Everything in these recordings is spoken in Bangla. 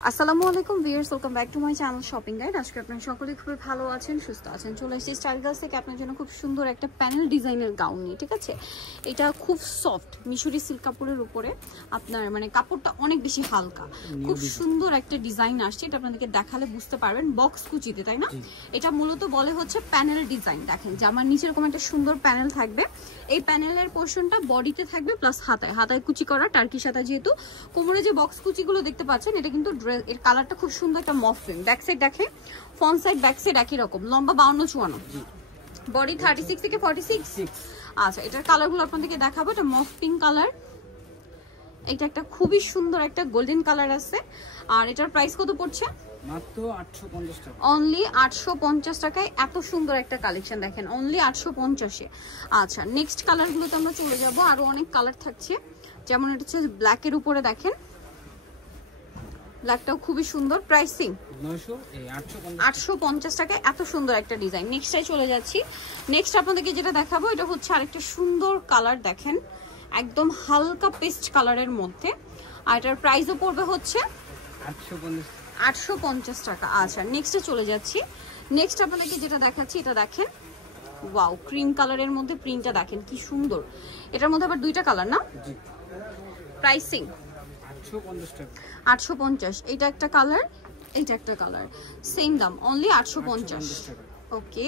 আসসালামু আলাইকুম viewers, welcome back to my channel shopping guide. আজকে আপনারা সকলেই খুবই ভালো আছেন, সুস্থ আছেন। চলে এসেছি স্টাইল গার্লস থেকে আপনার জন্য খুব সুন্দর একটা প্যানেল ডিজাইনের গাউন নিয়ে। ঠিক আছে, এটা খুব সফট মিশরি সিল্ক কাপড়ের উপরে, আপনার মানে কাপড়টা অনেক বেশি হালকা, খুব সুন্দর একটা ডিজাইন আসছে। এটা আপনাদেরকে দেখালে বুঝতে পারবেন, বক্স কুচিতে, তাই না? এটা মূলত বলে হচ্ছে প্যানেল ডিজাইন। দেখেন যে আমার নিচে এরকম একটা সুন্দর প্যানেল থাকবে, এই প্যানেলের পোর্শনটা বডিতে থাকবে প্লাস হাতায় কুচি করা, টার্কি সাথে। যেহেতু কোমরে যে বক্স কুচিগুলো দেখতে পাচ্ছেন, এটা কিন্তু এর কালারটা খুব সুন্দর একটা মফ পিঙ্ক। ব্যাক সাইড দেখে, ফ্রন্ট সাইড ব্যাক সাইড একই রকম, লম্বা 52-54, বডি 36 থেকে 46। আচ্ছা, এটার কালারগুলো আপনাদেরকে দেখাবো। এটা মফ পিঙ্ক কালার, এটা একটা খুবই সুন্দর একটা গোল্ডেন কালার আছে। আর এটার প্রাইস কত পড়ছে? মাত্র 850 টাকা, অনলি 850 টাকায় এত সুন্দর একটা কালেকশন দেখেন, অনলি 850-এ। আচ্ছা, নেক্সট কালারগুলোতে আমরা চলে যাব। আরো অনেক কালার থাকছে, যেমন এটা হচ্ছে ব্ল্যাকের উপরে, দেখেন ব্ল্যাকটাও খুবই সুন্দর। প্রাইসিং 850 টাকায় এত সুন্দর একটা ডিজাইন। নেক্সটে চলে যাচ্ছি। নেক্সট আপনাদেরকে যেটা দেখাবো, এটা হচ্ছে আরেকটা সুন্দর কালার, দেখেন একদম হালকা পেস্ট কালারের মধ্যে। আর এটার প্রাইসও পড়বে হচ্ছে 850 টাকা। আচ্ছা, নেক্সটে চলে যাচ্ছি। নেক্সট আপনাদেরকে যেটা দেখাচ্ছি, এটা দেখেন, ওয়াও, ক্রিম কালারের মধ্যে প্রিন্টটা দেখেন কি সুন্দর। এটার মধ্যে আবার দুইটা কালার না? প্রাইসিং 850। এটা একটা কালার, এটা একটা কালার, সেম দাম, অনলি 850। ওকে,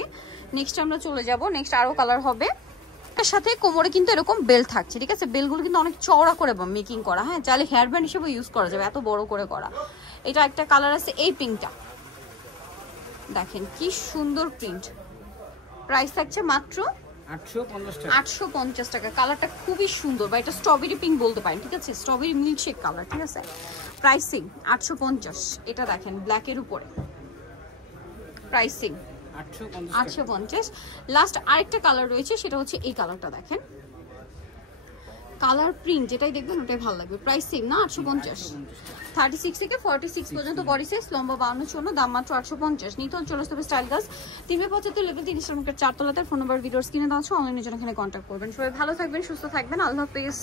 নেক্সট আমরা চলে যাব। নেক্সট আরো কালার হবে। এর সাথে কোমরে কিন্তু এরকম বেল থাকছে, ঠিক আছে? বেলগুলো কিন্তু অনেক চওড়া করে মেকিং করা, হ্যাঁ, চাইলে হেয়ার ব্যান্ড হিসেবে ইউজ করা যাবে, এত বড় করে করা। এটা একটা কালার আছে, এই পিঙ্কটা দেখেন কি সুন্দর প্রিন্ট। প্রাইস থাকছে মাত্র 850 টাকা। কালারটা খুবই সুন্দর, বা এটা স্ট্রবেরি পিঙ্ক বলতে পারেন, ঠিক আছে? স্ট্রবেরি মিল্কশেক কালার, ঠিক আছে? প্রাইসিং 850। এটা দেখেন ব্ল্যাকের উপরে, প্রাইসিং 850। লাস্ট আরেকটা কালার রয়েছে, সেটা হচ্ছে এই কালারটা দেখেন, কালার প্রিন্ট যেটাই দেখবেন ওটাই ভালো লাগবে। প্রাইসিং না 850, 36 থেকে 46 পর্যন্ত বডি সাইজ, লম্বা 52-54, দাম মাত্র 850। নিতে হলে চলে আসতে স্টাইল গার্লস 375 লেভেল 3 ইসলামপুর 4 তলাতে। ফোন নাম্বার ভিডিওর স্ক্রিনে দেওয়া আছে, অনলাইনে জন্য এখানে কন্ট্যাক্ট করবেন। সবাই ভালো থাকবেন, সুস্থ থাকবেন, আল্লাহ হাফেজ।